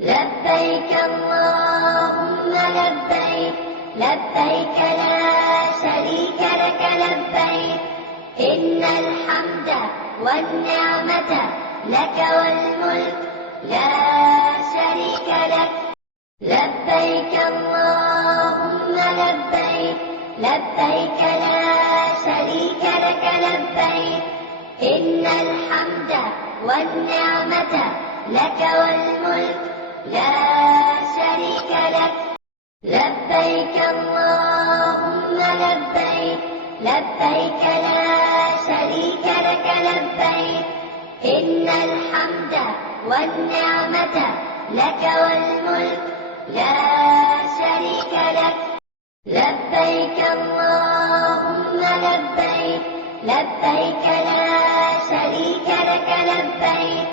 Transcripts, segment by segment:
لبيك اللهم لبيك لبيك لا شريك لك لبيك إن الحمد والنعمة لك والملك لا شريك لك لبيك اللهم لبيك لبيك لا شريك لك لبيك إن الحمد والنعمة لك والملك لا شريك لك لبيك اللهم لبيك لبيك لا شريك لك لبيك إن الحمد والنعمة لك والملك لا شريك لك لبيك اللهم لبيك لبيك لا شريك لك لبيك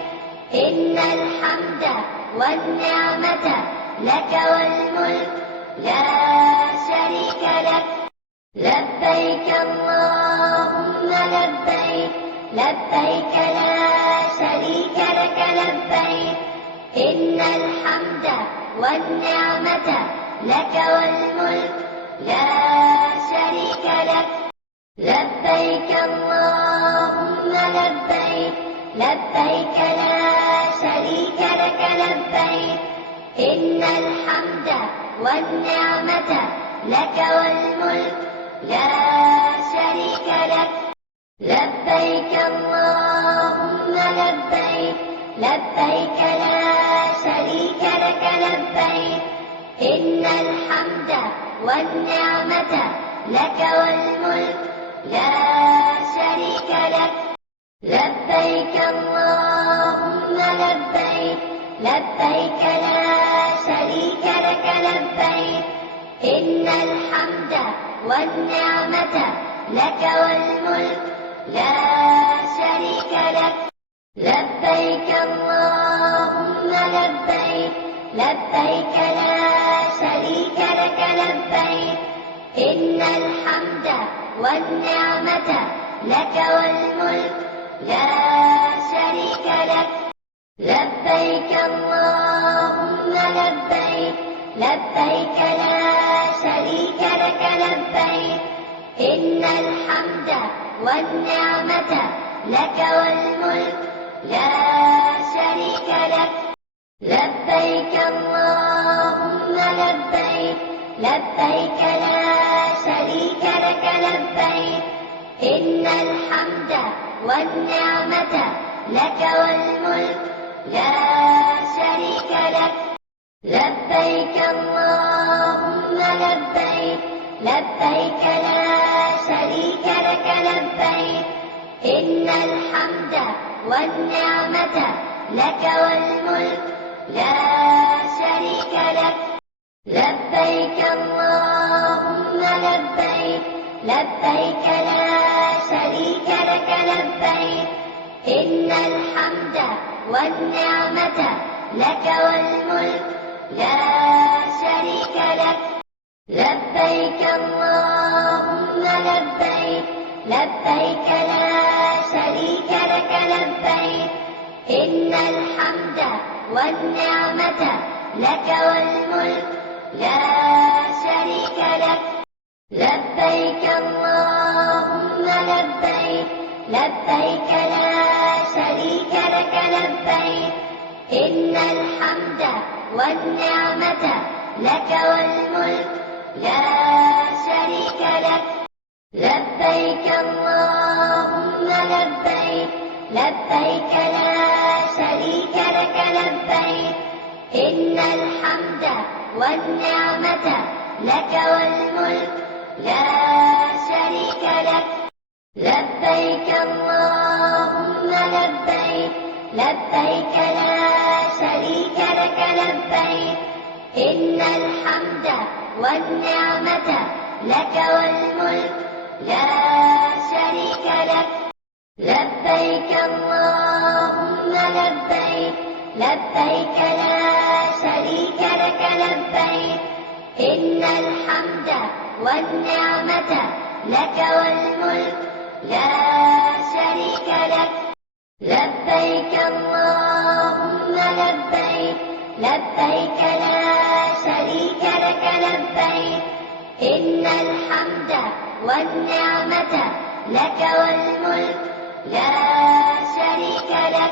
إن الحمد والنعمة لك والملك لا شريك لك لبيك اللهم لبيك لبيك لا شريك لك لبيك إن الحمد والنعمة لك والملك لا شريك لك لبيك اللهم لبيك لبيك لا شريك لك لبيك إن الحمد والنعمة لك والملك لا شريك لك لبيك اللهم لبيك لبيك لا شريك لك لبيك إن الحمد والنعمة لك والملك لا شريك لك لبيك اللهم لبيك لبيك لا شريك لك لبيك إن الحمد والنعمة لك والملك لا شريك لك لبيك اللهم لبيك لبيك لا شريك لك لبيك إن الحمد والنعمة لك والملك لا شريك لك لبيك اللهم لبيك لبيك لا شريك لك لبيك إن الحمد والنعمة لك والملك لا شريك لك لبيك اللهم لبيك لبيك لا شريك لك لبيك إن الحمد والنعمة لك والملك لا شريك لك لبيك اللهم لبيك لبيك لا شريك لك لبيك إن الحمد والنعمة لك والملك لا شريك لك لبيك اللهم لبيك لبيك لا شريك لك لبيك إن الحمد والنعمة لك والملك لا شريك لك لبيك اللهم لبيك لبيك لا شريك لك لبيك إن الحمد والنعمة لك والملك لا شريك لك لبيك اللهم لبيك لبيك لا شريك لك لبيك إن الحمد والنعمة لك والملك لا شريك لك لبيك اللهم لبيك لبيك لا شريك لك لبيك إن الحمد والنعمة لك والملك لا شريك لك لبيك اللهم لبيك لبيك لا شريك لك لبيك إن الحمد والنعمة لك والملك لا شريك لك لبيك اللهم لبيك لبيك لا شريك لك لبيك إن الحمد والنعمة لك والملك لا شريك لك لبيك اللهم لبيك لبيك لا شريك لك لبيك إن الحمد والنعمة لك والملك لا شريك لك